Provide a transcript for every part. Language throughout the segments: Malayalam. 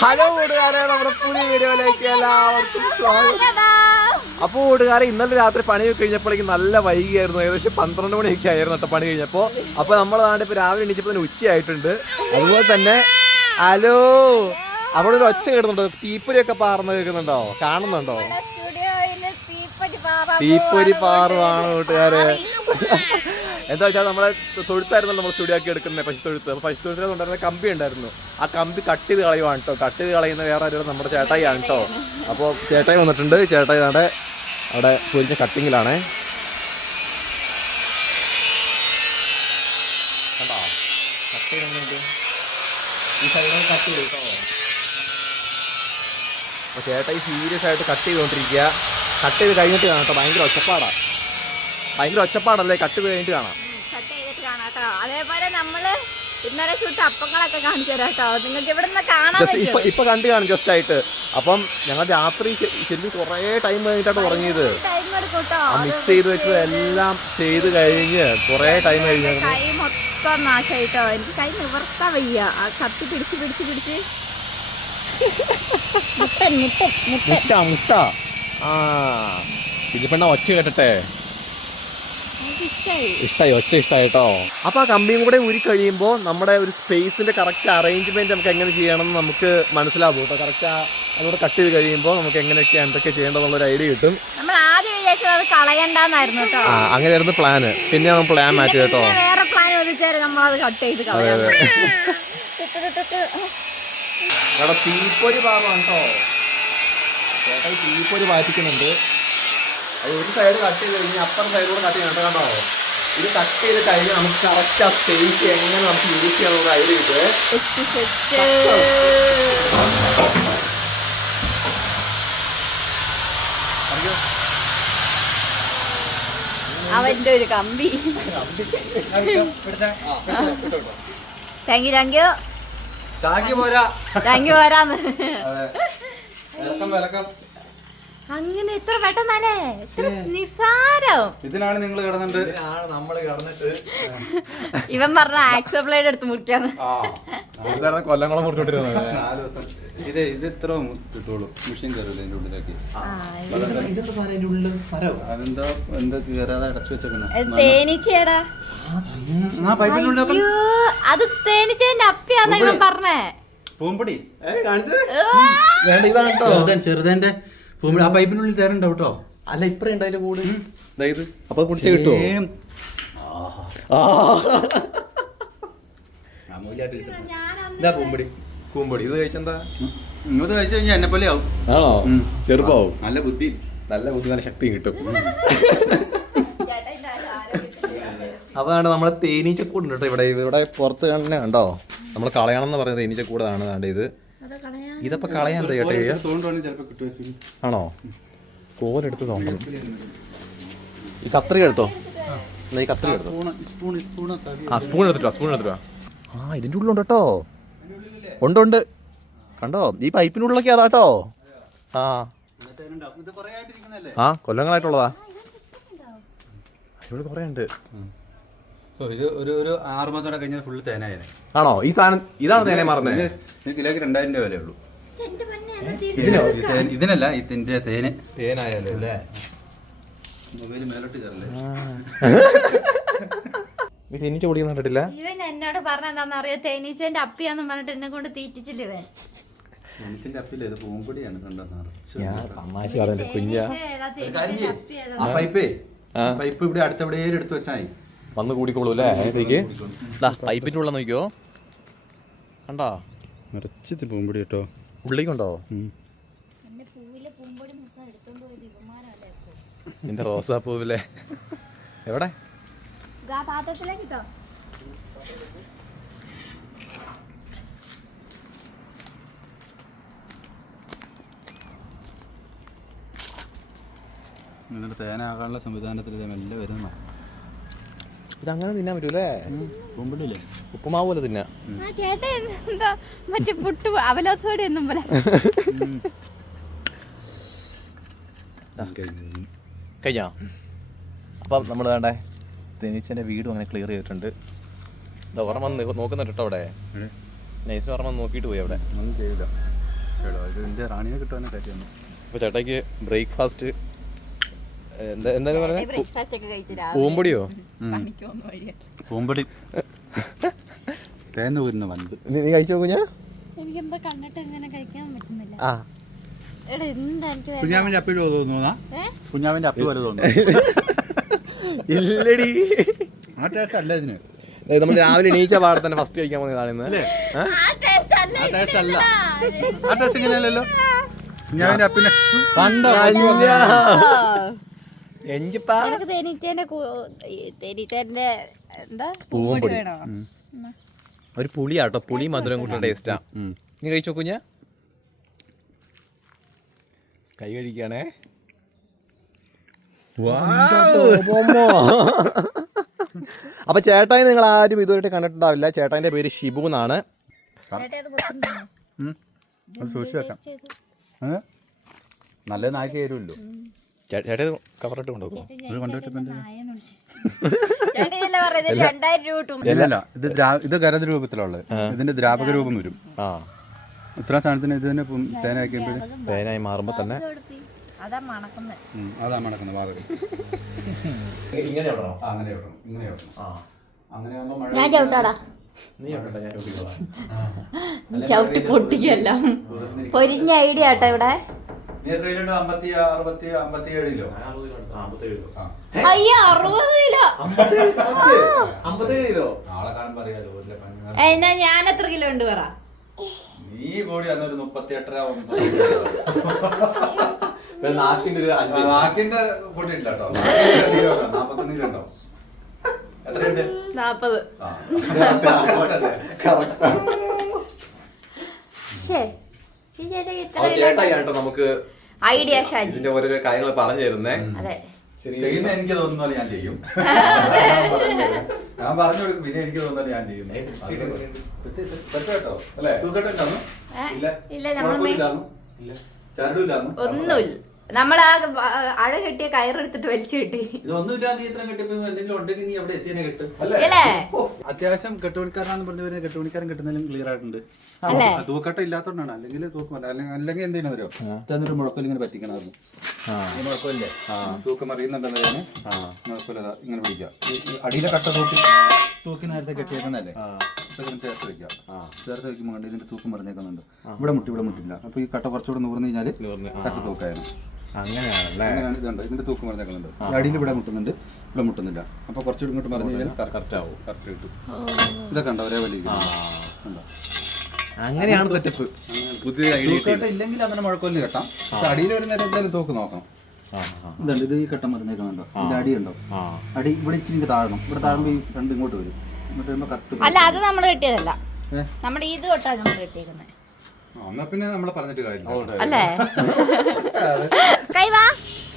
ഹലോ കൂട്ടുകാരെ, നമ്മുടെ പുതിയ വീഡിയോയിലേക്ക് എല്ലാവർക്കും സ്വാഗതം. അപ്പോൾ കൂട്ടുകാരെ, ഇന്നലെ രാത്രി പണി കഴിഞ്ഞപ്പോഴേക്കും നല്ല വൈകിയായിരുന്നു. ഏകദേശം 12 മണിയൊക്കെ ആയിരുന്നു കേട്ടോ പണി കഴിഞ്ഞപ്പോൾ. അപ്പോൾ നമ്മൾ ഇപ്പോൾ രാവിലെ എണീച്ചപ്പോൾ തന്നെ ഉച്ചയായിട്ടുണ്ട്. അതുപോലെ തന്നെ ഹലോ, അവിടെ ഒരു ഒച്ച കേൾക്കുന്നുണ്ടോ? തീപ്പൊരിയൊക്കെ പാർന്ന് കേൾക്കുന്നുണ്ടോ? കാണുന്നുണ്ടോ? തീപ്പൊരി പാറുവാണ് കൂട്ടുകാരെ. എന്താ വെച്ചാൽ നമ്മളെ തൊഴുത്തായിരുന്നു നമ്മൾ സ്റ്റുഡിയോ ആക്കി എടുക്കുന്നത്, പശുത്തൊഴുത്ത്. അപ്പോൾ പശുത്തൊഴുത്തിൽ ഉണ്ടായിരുന്ന കമ്പി ഉണ്ടായിരുന്നു. ആ കമ്പി കട്ട് ചെയ്ത് കളയുവാണ് കേട്ടോ. കട്ട് ചെയ്ത് കളയുന്ന വേറെ ആരും നമ്മുടെ ചേട്ടായിയാണ് കേട്ടോ. അപ്പോൾ ചേട്ടായി വന്നിട്ടുണ്ട്. ചേട്ടായി അവിടെ പൊരിഞ്ഞ കട്ടിങ്ങിലാണേ. കട്ട് ചെയ്യുന്നുണ്ട്. ഈ സൈഡ് കട്ട് ചെയ്ത് കേട്ടോ. അപ്പോൾ ചേട്ടായി സീരിയസ് ആയിട്ട് കട്ട് ചെയ്തുകൊണ്ടിരിക്കുക. കട്ട് ചെയ്ത് കഴിഞ്ഞിട്ട് കാണാം കേട്ടോ. ഭയങ്കര ഒച്ചപ്പാടല്ലേ? കട്ട് ചെയ്ത് കഴിഞ്ഞിട്ട് കാണാം. അതേപോലെ നമ്മള് ഇന്നലെ ചുട്ട് അപ്പങ്ങളൊക്കെ കാണിച്ചു തരാം കേട്ടോ. നിങ്ങൾക്ക് ഇവിടെ നിന്ന് കാണാൻ ഇപ്പൊ കണ്ടു കാണും ജസ്റ്റ് ആയിട്ട്. അപ്പം ഞങ്ങൾ രാത്രി ശരിക്കും കുറേ ടൈം കഴിഞ്ഞിട്ടാണ് ഉറങ്ങിയത്. മിക്സ് ചെയ്ത് വെച്ചത് എല്ലാം ചെയ്ത് കഴിഞ്ഞ് കുറേ ടൈം കഴിഞ്ഞു. കൈ മൊത്തം നാശായിട്ടോ. എനിക്ക് കൈ നിവർത്താൻ വയ്യ. ആ കത്തി പിടിച്ച് മുട്ട ആ ഇതിപ്പെണ്ണ ഒച്ച കേട്ടെ. ഇഷ്ടമായി, ഒച്ച ഇഷ്ടമായി കേട്ടോ. അപ്പോൾ ആ കമ്പിയും കൂടെ ഊരി കഴിയുമ്പോൾ നമ്മുടെ ഒരു സ്പേസിന്റെ കറക്റ്റ് അറേഞ്ച്മെന്റ് നമുക്ക് എങ്ങനെ ചെയ്യണമെന്ന് നമുക്ക് മനസ്സിലാവും കേട്ടോ. കറക്റ്റ് അതോടെ കട്ട് ചെയ്ത് കഴിയുമ്പോൾ നമുക്ക് എങ്ങനെയൊക്കെ എന്തൊക്കെ ചെയ്യേണ്ടതെന്നുള്ളൊരു ഐഡിയ കിട്ടും. നമ്മൾ ആദ്യം വിചാരിച്ചത് അത് കളയണ്ടായിരുന്നു കേട്ടോ. അങ്ങനെയായിരുന്നു പ്ലാന്. പിന്നെ നമ്മൾ പ്ലാൻ മാറ്റി കേട്ടോ. വേറെ പ്ലാൻ ചോദിച്ചാൽ നമ്മളത് കട്ട് ചെയ്ത് കളയാം. തീപ്പൊരി പാകമാണ് കേട്ടോ. ചേട്ടായി തീപ്പൊരി മാറ്റിക്കുന്നുണ്ട്. അത് ഒരു സൈഡ് കട്ട് ചെയ്ത് കഴിഞ്ഞാൽ അപ്പുറം സൈഡിലൂടെ കട്ട് ചെയ്യണം കേട്ടോ. ഇത് കട്ട് ചെയ്ത് കഴിഞ്ഞാൽ നമുക്ക് കറക്റ്റ് ആ സ്പേസ് എങ്ങനെ നമുക്ക് യൂസ് ചെയ്യാനുള്ള ഐഡിയ കിട്ടും. അവന്റെ ഒരു കമ്പി. താങ്ക് യു പോരാന്ന്. അങ്ങനെ എത്ര പെട്ടെന്നല്ലേ? നിസാരം. ഇതിലാണ് നിങ്ങൾ കിടന്നിട്ട് ഇവൻ പറഞ്ഞ ആക്സോ ബ്ലേഡ് എടുത്ത് മുറിക്കാന്ന്. കൊല്ലങ്ങളും മുറിച്ചോണ്ടിരുന്നത്. 4 ദിവസം ഇത് ഇത്ര കിട്ടുള്ളൂ. മെഷീൻ കയറില്ല അതിന്റെ ഉള്ളിലേക്ക്. അതെന്തോ എന്താ കയറാതെ അടച്ചു വെച്ചേക്കുന്ന തേനീച്ചേടാ. അത് തേനീച്ചേന്റെ അപ്പിയാന്നാ ഇവൻ പറഞ്ഞേ. പൂമ്പൊടി ഇതാണ് ചെറുതേന്റെ പൂമ്പൊടി. ആ പൈപ്പിനുള്ളിൽ തേനുണ്ടാവും കേട്ടോ. അല്ല ഇപ്പറേ ഉണ്ടായാലും കൂടെ ഇത് അപ്പൊ കുടിച്ച് കിട്ടുമോ? പൂമ്പൊടി ഇത് കഴിച്ചെന്താ? ഇങ്ങോട്ട് കഴിച്ചു കഴിഞ്ഞാൽ എന്നെ പോലെ ആവും. ആണോ? ചെറുപ്പാവും. നല്ല ബുദ്ധി നല്ല ശക്തിയും കിട്ടും. അതാണ് നമ്മുടെ തേനീച്ചക്കൂടുണ്ട് കേട്ടോ. ഇവിടെ പുറത്ത് തന്നെ കണ്ടോ. നമ്മൾ കളയണമെന്ന് പറയുന്നത് തേനീച്ചക്കൂടാണ്. കണ്ടത് ഇത്. ഇതപ്പോ കളയാൻ ആണോ? കോലെടുത്ത് തോന്നണം. ഈ കത്രിക എടുത്തോ. ഈ കത്രിക എടുത്തോ. സ്പൂൺ എടുത്തിട്ടോ. ഇതിന്റെ ഉള്ളിലുണ്ട് കേട്ടോ. ഉണ്ട് കണ്ടോ. ഈ പൈപ്പിനുള്ളിലൊക്കെ അതാട്ടോ. കൊല്ലങ്ങളായിട്ടുള്ളതാ. ഇവിടെ കുറേ ഉണ്ട്. ഇത് ഒരു 6 മാസം കഴിഞ്ഞാൽ ഫുള്ള് തേനായ. ആണോ? ഈ സാധനം ഇതാണ് തേനെ മാറുന്നത്. കിലോക്ക് 2000 രൂപ വിലയുള്ളൂ. ഇതിനല്ല, ഇതിന്റെ തേനായാലോ അല്ലേ? മൊബൈൽ മേലോട്ട് കയറല്ലേ? തേനീച്ച പൊടിയൊന്നും കണ്ടിട്ടില്ല. ഇവൻ എന്നോട് പറഞ്ഞ എന്താണെന്നറിയോ? തേനീച്ചേന്റെ അപ്പിയാന്ന് പറഞ്ഞിട്ട് എന്നെ കൊണ്ട് തീറ്റിച്ചില്ല ഇവൻ. തേനീച്ചന്റെ അപ്പില്ല, ഇത് പൂമ്പൊടിയാണ്. കുഞ്ഞ പൈപ്പ് ഇവിടെ അടുത്തെവിടെയും എടുത്തു വെച്ചാൽ വന്ന് കൂടിക്കോളൂ അല്ലേ? അതിലേക്ക് പൈപ്പിന്റെ ഉള്ള നോക്കിയോ. കണ്ടോ? നിറച്ചത് പൂമ്പൊടി കേട്ടോ. ഉള്ളിക്കുണ്ടോ? നിന്റെ റോസാപ്പൂവിലെ എവിടെ? എന്നിട്ട് തേനാകാനുള്ള സംവിധാനത്തിൽ മെല്ലെ വരുന്ന ഇതങ്ങനെ തിന്നാൻ പറ്റൂലേ? പൂമ്പൊടിയില്ലേ? ഉപ്പുമാവ് പോലെ തിന്നാ. മറ്റേ പുട്ട് അവലോസോടെ ഒന്നും പോലെ. കഴിഞ്ഞോ? അപ്പം നമ്മൾ വേണ്ടേ തേനീച്ചൻ്റെ വീടും അങ്ങനെ ക്ലിയർ ചെയ്തിട്ടുണ്ട്. ഓർമ്മ നോക്കുന്നുണ്ട് കേട്ടോ. അവിടെ നൈസ് ഓർമ്മ നോക്കിയിട്ട് പോയി. അവിടെ ഒന്നും ചെയ്യില്ല. ഇതിന്റെ റാണിയെ കിട്ടുവാനും കാര്യമാണ്. അപ്പോൾ ചേട്ടായിക്ക് ബ്രേക്ക്ഫാസ്റ്റ് എന്താ പറയുന്നത്? ബ്രേക്ക്ഫാസ്റ്റ് ഒക്കെ കഴിച്ചു പൂമ്പൊടിയോ? പൂമ്പൊടി തേന്ന് പോരുന്ന വണ്ട്. നീ കഴിച്ചു നോക്കൂ. ഞാൻ എനിക്കെന്താ കണ്ടിട്ട് ഇങ്ങനെ കഴിക്കാൻ പറ്റുന്നില്ല. ആ എടാ എന്താ എനിക്ക് കുഞ്ഞാവിന്റെ അപ്പി പോലെ തോന്നുന്ന കുഞ്ഞാവിന്റെ അപ്പി പോലെ തോന്നുന്നു. ഇല്ലടി, ആ ടേസ്റ്റ് അല്ല ഇതിന്. നമ്മൾ രാവിലെ എണീച്ച പാടെ തന്നെ ഫസ്റ്റ് കഴിക്കാൻ പോകുന്നതാണ് ഇന്ന്. ആ ടേസ്റ്റ് അല്ല. ആ ടേസ്റ്റ് ഇങ്ങനെയല്ലല്ലോ. കുഞ്ഞാവിന്റെ അപ്പിനെ കണ്ടോ? എനിക്ക് തേനീറ്റേന്റെ എന്താ പൂമ്പൊടി വേണോ? ഒരു പുളിയാട്ടോ, പുളി മധുരം കൂട്ടുന്ന ടേസ്റ്റാ. നീ കഴിച്ചു നോക്കൂ. ഞാൻ കൈ കഴിക്കുകയാണേ. അപ്പൊ ചേട്ടായി നിങ്ങൾ ആരും ഇതുവരെ കണ്ടിട്ടുണ്ടാവില്ല. ചേട്ടായിന്റെ പേര് ഷിബു എന്നാണ്. സൂക്ഷിച്ചു വെക്കാം. നല്ല നായ്ക്ക് കയറുമല്ലോ. ചേട്ടാ കവറിട്ട് കൊണ്ടുപോകും. ഇത് ഗരദ രൂപത്തിലുള്ളത്. ഇതിന്റെ ദ്രാവക രൂപം വരും. ഇത്ര സാധനത്തിന് ഇത് തന്നെ തേനാക്കുമ്പോഴേ തേനായി മാറുമ്പോ തന്നെ അതാ മണക്കുന്നത്. അതാ മണക്കുന്നത് വാതകം. ഇങ്ങനെ ഇടണം. അങ്ങനെ ഇടണം, ഇങ്ങനെ ഇടണം. അങ്ങനെ ആകുമ്പോ മഴ ഞാൻ ചവിട്ടാടാ. നീ അവിടെ ഞാൻ ചവിട്ടി പൊട്ടിക്കല്ല. പൊരിഞ്ഞ ഐഡിയ ആട്ടോ ഇവിടെ. നീ എത്രയിലുണ്ടോ? 57 കിലോ. അയ്യോ 60 കിലോ. 57 കിലോ. ആളെ കാണുമ്പോ അറിയാലോ. എന്നാ ഞാൻ എത്ര കിലോ ഉണ്ട് പറ. നീ കൂടി അന്നൊരു 38 നാക്കിന്റെ ഒരു 5. നാക്കിന്റെ പൊട്ടിയിട്ടില്ല കേട്ടോ. 41 കിലോ ഉണ്ടാവും. എത്രയുണ്ട്? 40. ചേട്ടായിട്ടോ നമുക്ക് ഐഡിയ ഷാജി ഇതിന്റെ ഓരോരോ കാര്യങ്ങൾ പറഞ്ഞു തരുന്നേ. അതെ, ചെയ്യുന്ന എനിക്ക് തോന്നുന്ന ഞാൻ ചെയ്യും. ഞാൻ പറഞ്ഞു കൊടുക്കും. പിന്നെ എനിക്ക് തോന്നുന്നത് ഞാൻ ചെയ്യും. കേട്ടോ അല്ലേ? തൂക്കട്ടുണ്ടാന്നു ഇല്ല നമ്മൾ ചരടില്ലാന്നു ഒന്നുമില്ല. നമ്മൾ ആ അഴ കെട്ടിയ കയറെടുത്തിട്ട് വലിച്ചു കിട്ടി. ഇതൊന്നുമില്ല. നീ ഇത്ര കെട്ടിയപ്പോ എന്തെങ്കിലും ഉണ്ടെങ്കിൽ നീ അവിടെ എത്തിയനെ കിട്ടും. അല്ലേ? അത്യാവശ്യം കെട്ടുപണിക്കാരനാന്ന് പറഞ്ഞു വരുന്നത്. കെട്ടുപണിക്കാരൻ കിട്ടുന്നതിലും ക്ലിയർ ആയിട്ടുണ്ട്. തൂക്കട്ട ഇല്ലാത്തോണ്ടാണ്. അല്ലെങ്കിൽ അല്ലെങ്കിൽ എന്തെങ്കിലും വരും. തന്നൊരു മുഴക്കൽ ഇങ്ങനെ പറ്റിക്കണമായിരുന്നു. മുഴക്കല്ലേ തൂക്കം അറിയുന്നുണ്ടെന്ന് ഞാൻ മുഴക്കല്ല ഇങ്ങനെ പിടിക്കാം. അടിയിലെ കട്ട തൂക്കി നേരത്തെ കെട്ടിയേക്കുന്നല്ലേ. ചേർത്ത് വെക്കാം. ചേർത്ത് വെക്കുമ്പോൾ കണ്ട് ഇതിന്റെ തൂക്കം പറഞ്ഞേക്കുന്നുണ്ട്. ഇവിടെ മുട്ടില്ല. അപ്പൊ ഈ കട്ട കുറച്ചുകൂടെ നൂർന്നു കഴിഞ്ഞാല് കറക്റ്റ് തൂക്കായിരുന്നു. അങ്ങനെയാണ് ഇതുണ്ട്. ഇതിന്റെ തൂക്കം പറഞ്ഞേക്കുന്നുണ്ട്. അടിയിൽ ഇവിടെ മുട്ടുന്നുണ്ട്, ഇവിടെ മുട്ടുന്നില്ല. അപ്പൊ കുറച്ചുകൂടി ഇങ്ങോട്ട് പറഞ്ഞു കഴിഞ്ഞാൽ കറക്റ്റ് ആവും. കറക്റ്റ് കിട്ടും. ഇതൊക്കെ ഉണ്ടോ ഒരേ വലിയ ഉണ്ടോ? അങ്ങനെയാണ് സെറ്റപ്പ്. പുതിയ ഇല്ലെങ്കിൽ അങ്ങനെ മുഴക്കൊല്ലി കെട്ടാം. അടിയിൽ ഒരു നേരം എന്തായാലും തൂക്ക് നോക്കണം. ഇതുണ്ട്. ഇത് ഈ കെട്ടം മരുന്നേക്കുന്നുണ്ടോ? ഇതിന്റെ അടിയുണ്ടോ? അടി ഇവിടെ ഇച്ചിരി താഴണം. ഇവിടെ താഴുമ്പോ ഈ രണ്ട് ഇങ്ങോട്ട് വരും. ഇങ്ങോട്ട് വരുമ്പോ കറക്റ്റ്. അല്ല, അത് നമ്മൾ കെട്ടിയതല്ല. നമ്മുടെ ഇത് തൊട്ടാ നമ്മൾ കെട്ടിയേക്കുന്നത്. എന്നാ പിന്നെ നമ്മളെ പറഞ്ഞിട്ട് കാര്യമില്ല അല്ലേ? കൈവാ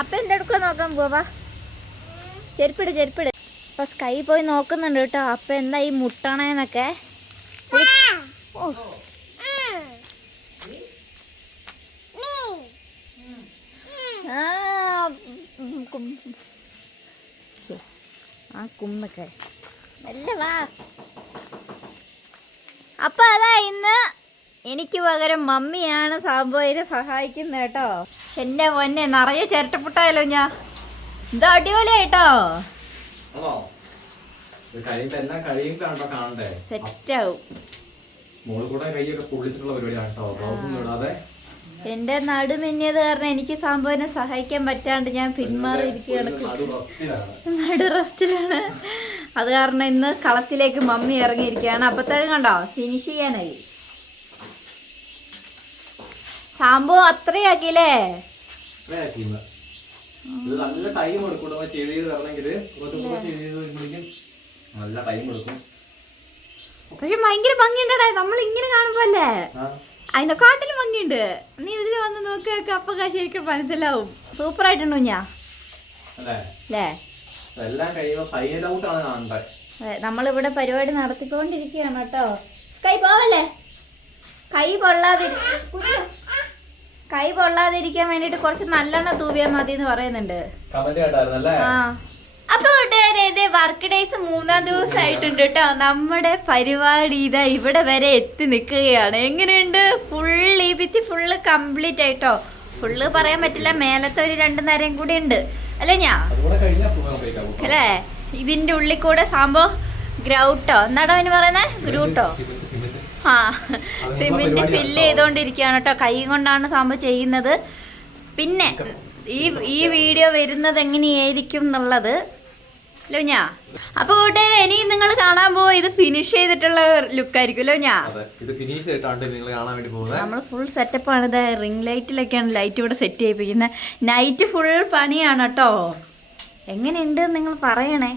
അപ്പൊ എന്തെടുക്കുക നോക്കാൻ പോവാ. ചെരുപ്പിട്. അപ്പൊ സ്കൈ പോയി നോക്കുന്നുണ്ട് കേട്ടോ. അപ്പൊ എന്താ ഈ മുട്ടണേന്നൊക്കെ. ആ കുമ്മൊക്കെ നല്ല വാ. അപ്പൊ അതാ ഇന്ന് എനിക്ക് പകരം മമ്മിയാണ് സാമ്പോയിനെ സഹായിക്കുന്നത് കേട്ടോ. എന്റെ പൊന്നെ നിറയെ ചിരട്ടപ്പുട്ടായാലോ ഞാൻ. ഇത് അടിപൊളിയായിട്ടോ. സെറ്റാവും. എന്റെ നടുമെന്നിയത് കാരണം എനിക്ക് സാമ്പോനെ സഹായിക്കാൻ പറ്റാണ്ട് ഞാൻ പിന്മാറിയിരിക്കുകയാണ്. നടു റെസ്റ്റിലാണ്. അത് കാരണം ഇന്ന് കളത്തിലേക്ക് മമ്മി ഇറങ്ങിയിരിക്കുകയാണ്. അപ്പത്തേക്കും കണ്ടോ ഫിനിഷ് ചെയ്യാനായി. സാമ്പോ അത്രയാക്കില്ലേ? നല്ല ടൈം എടുക്കും ചെയ്ത് തരണമെങ്കിൽ. നല്ല ടൈം എടുക്കും. പക്ഷെ ഭയങ്കര ഭംഗിയുണ്ടേ. നമ്മൾ ഇങ്ങനെ കാണുമ്പോ അല്ലേ അതിനെക്കാട്ടിലും ഭംഗിയുണ്ട്. നീ ഇതിൽ വന്ന് നോക്കുക. അപ്പൊ ശരിക്കും മനസ്സിലാവും. സൂപ്പർ ആയിട്ടുണ്ട് ഞാൻ അല്ലേ? അതെ, നമ്മളിവിടെ പരിപാടി നടത്തിക്കൊണ്ടിരിക്കുകയാണ് കേട്ടോ. സ്കൈ പോവല്ലേ? കൈ പൊള്ളാതിരിക്കാൻ വേണ്ടിട്ട് കുറച്ച് നല്ലെണ്ണ തൂവിയാൽ മതി എന്ന് പറയുന്നുണ്ട്. അപ്പൊ കൂട്ടുകാരെ ഇതേ വർക്ക് ഡേയ്സ് 3-ാം ദിവസമായിട്ടുണ്ട് കേട്ടോ. നമ്മുടെ പരിപാടി ഇതാ ഇവിടെ വരെ എത്തി നിൽക്കുകയാണ്. എങ്ങനെയുണ്ട്? ഫുൾ ഈ ഭിത്തി ഫുള്ള് കംപ്ലീറ്റ് ആയിട്ടോ. ഫുള്ള് പറയാൻ പറ്റില്ല, മേലത്തെ ഒരു 2 നേരം കൂടി ഉണ്ട് അല്ലേ അല്ലേ? ഇതിന്റെ ഉള്ളിൽ കൂടെ സംഭവം ഗ്രൗട്ടോ എന്നാടോ അതിന് പറയുന്നത്, ഗ്രൂട്ടോ. ആ, സിമെന്റ് ഫില്ല് ചെയ്തോണ്ടിരിക്കുകയാണ് കേട്ടോ. കൈ കൊണ്ടാണ് സംഭവം ചെയ്യുന്നത്. പിന്നെ ഈ വീഡിയോ വരുന്നത് എങ്ങനെയായിരിക്കും എന്നുള്ളത് ഞാൻ അപ്പൊ കൂട്ടുകാരെ ഇനി നിങ്ങൾ കാണാൻ പോവാ. ഇത് ഫിനിഷ് ചെയ്തിട്ടുള്ള ലുക്കായിരിക്കുമല്ലോ. നമ്മൾ ഫുൾ സെറ്റപ്പാണ്. ഇത് റിംഗ് ലൈറ്റിലൊക്കെയാണ് ലൈറ്റ് ഇവിടെ സെറ്റ് ചെയ്യിപ്പിക്കുന്നത്. നൈറ്റ് ഫുൾ പണിയാണ് കേട്ടോ. എങ്ങനെയുണ്ട് നിങ്ങൾ പറയണേ.